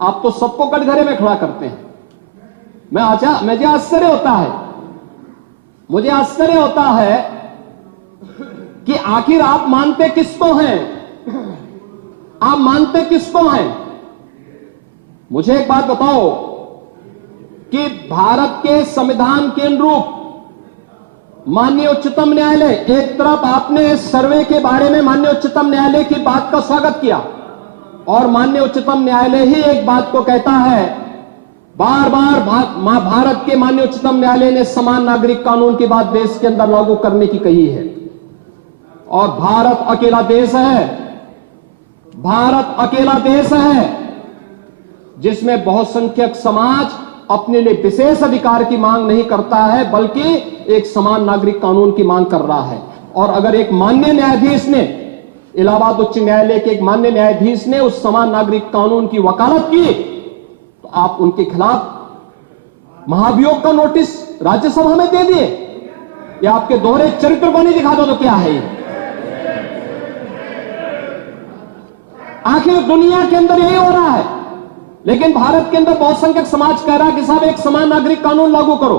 आप तो सबको कटघरे में खड़ा करते हैं। मुझे आश्चर्य होता है कि आखिर आप मानते किसको हैं? आप मानते किसको हैं? मुझे एक बात बताओ कि भारत के संविधान के अनुरूप माननीय उच्चतम न्यायालय, एक तरफ आपने सर्वे के बारे में माननीय उच्चतम न्यायालय की बात का स्वागत किया और माननीय उच्चतम न्यायालय ही एक बात को कहता है, बार बार भारत के माननीय उच्चतम न्यायालय ने समान नागरिक कानून की बात देश के अंदर लागू करने की कही है। और भारत अकेला देश है जिसमें बहुसंख्यक समाज अपने लिए विशेष अधिकार की मांग नहीं करता है, बल्कि एक समान नागरिक कानून की मांग कर रहा है। और अगर एक माननीय न्यायाधीश ने, इलाहाबाद उच्च न्यायालय के एक माननीय न्यायाधीश ने उस समान नागरिक कानून की वकालत की, तो आप उनके खिलाफ महाभियोग का नोटिस राज्यसभा में दे दिए। या आपके दोहरे चरित्र को नहीं दिखा दो तो क्या है ये? आखिर दुनिया के अंदर यही हो रहा है, लेकिन भारत के अंदर बहुसंख्यक समाज कह रहा है कि साहब एक समान नागरिक कानून लागू करो।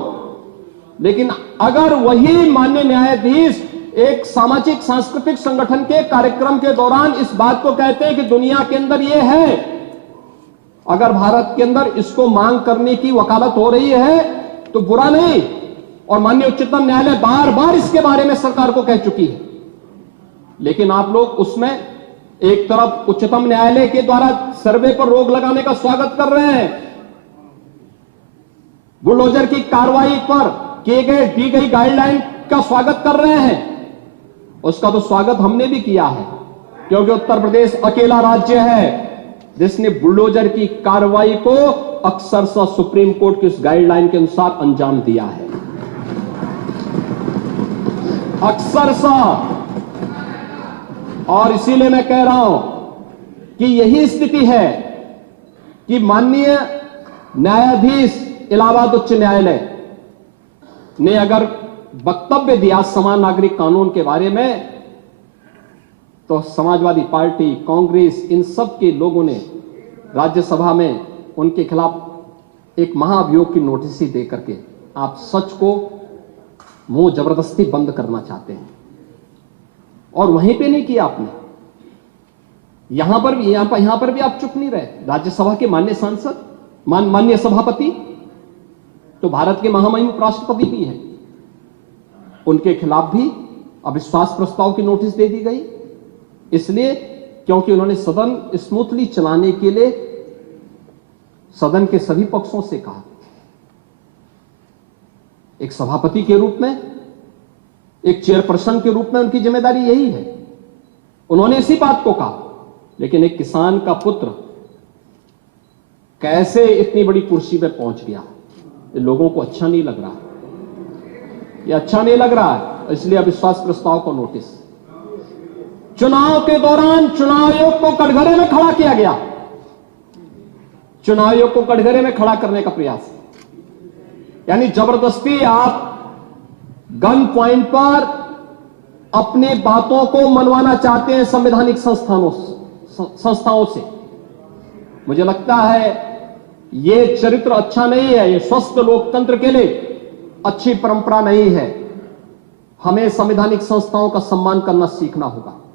लेकिन अगर वही माननीय न्यायाधीश एक सामाजिक सांस्कृतिक संगठन के कार्यक्रम के दौरान इस बात को कहते हैं कि दुनिया के अंदर यह है, अगर भारत के अंदर इसको मांग करने की वकालत हो रही है तो बुरा नहीं। और माननीय उच्चतम न्यायालय बार बार इसके बारे में सरकार को कह चुकी है, लेकिन आप लोग उसमें एक तरफ उच्चतम न्यायालय के द्वारा सर्वे पर रोक लगाने का स्वागत कर रहे हैं, बुलडोजर की कार्रवाई पर दी गई गाइडलाइन का स्वागत कर रहे हैं। उसका तो स्वागत हमने भी किया है, क्योंकि उत्तर प्रदेश अकेला राज्य है जिसने बुलडोजर की कार्रवाई को अक्सरशः सुप्रीम कोर्ट की उस गाइडलाइन के अनुसार अंजाम दिया है। अक्सरशः। और इसीलिए मैं कह रहा हूं कि यही स्थिति है कि माननीय न्यायाधीश इलाहाबाद उच्च न्यायालय ने अगर वक्तव्य दिया समान नागरिक कानून के बारे में, तो समाजवादी पार्टी, कांग्रेस, इन सब के लोगों ने राज्यसभा में उनके खिलाफ एक महाअभियोग की नोटिस ही दे करके आप सच को मुंह जबरदस्ती बंद करना चाहते हैं। और वहीं पे नहीं किया आपने, यहां पर भी आप चुप नहीं रहे। राज्यसभा के माननीय सांसद, माननीय सभापति तो भारत के महामहिम उपराष्ट्रपति भी हैं, उनके खिलाफ भी अविश्वास प्रस्ताव की नोटिस दे दी गई, इसलिए क्योंकि उन्होंने सदन स्मूथली चलाने के लिए सदन के सभी पक्षों से कहा। एक सभापति के रूप में, एक चेयरपर्सन के रूप में उनकी जिम्मेदारी यही है, उन्होंने इसी बात को कहा। लेकिन एक किसान का पुत्र कैसे इतनी बड़ी कुर्सी पे पहुंच गया, ये लोगों को अच्छा नहीं लग रहा, ये अच्छा नहीं लग रहा है। इसलिए अविश्वास प्रस्ताव को नोटिस। चुनाव के दौरान चुनाव आयोग को कटघरे में खड़ा किया गया, चुनाव आयोग को कटघरे में खड़ा करने का प्रयास, यानी जबरदस्ती आप गन पॉइंट पर अपनी बातों को मनवाना चाहते हैं संवैधानिक संस्थाओं से। मुझे लगता है यह चरित्र अच्छा नहीं है, यह स्वस्थ लोकतंत्र के लिए अच्छी परंपरा नहीं है। हमें संवैधानिक संस्थाओं का सम्मान करना सीखना होगा।